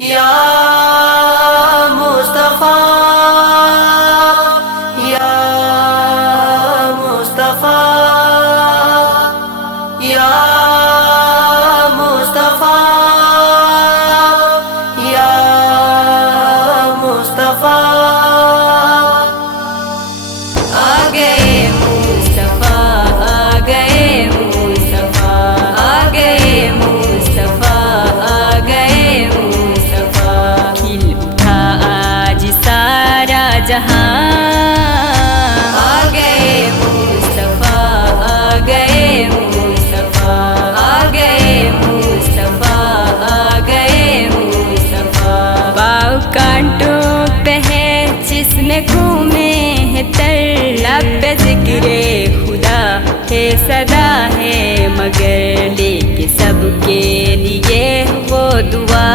یا مصطفیٰ یا مصطفیٰ یا مصطفیٰ یا مصطفیٰ آ گئے مصطفیٰ آ گئے مصطفیٰ آ گئے مصطفیٰ آ گئے مصطفیٰ کھل اٹھا آج سارا جہاں آ گئے مصطفیٰ آ گئے مصطفیٰ آ گئے مصطفیٰ آ گئے مصطفیٰ باؤ کانٹوں پہ ہے جسم گھومے ہے تر لب پہ ذکر خدا ہے صدا ہے مگر لے کے سب کے لیے وہ دعا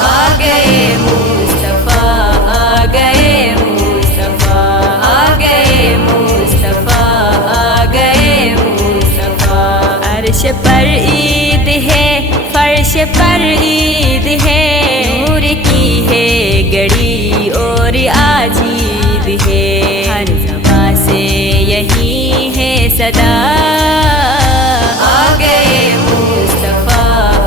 آ گئے مصطفیٰ آ گئے مصطفیٰ آ گئے مصطفیٰ آ گئے مصطفیٰ عرش پر عید ہے فرش پر عید ہے نور کی ہے گڑی اور آج عید ہے ہر زباں سے یہی ہے صدا آ گئے مصطفیٰ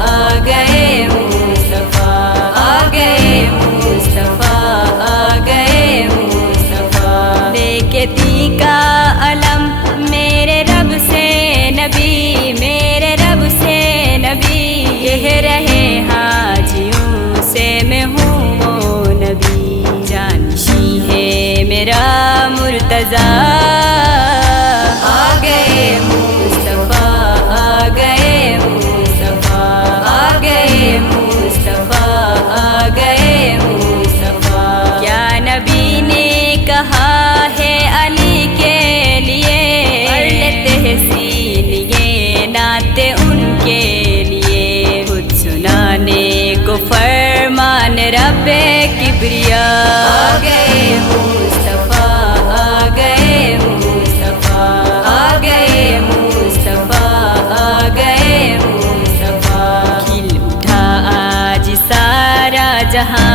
آ گئے مصطفیٰ آ گئے مصطفیٰ آ گئے مصطفیٰ لے کے تیکا علم میرے رب سے نبی میرے رب سے نبی کہہ رہے حاجیوں سے میں ہوں وہ نبی جانشی ہے میرا مرتضیٰ آ گئے مصطفیٰ آ گئے مصطفیٰ آ گئے مصطفیٰ آ گئے مصطفیٰ کیا نبی نے کہا ہے علی کے لیے تحسین یہ نعت ان کے لیے خود سنانے کو فرمان رب کبریا آ گئے مصطفیٰ آ گئے مصطفیٰ آ گئے مصطفیٰ آ گئے مصطفیٰ کھل اٹھا آج سارا جہاں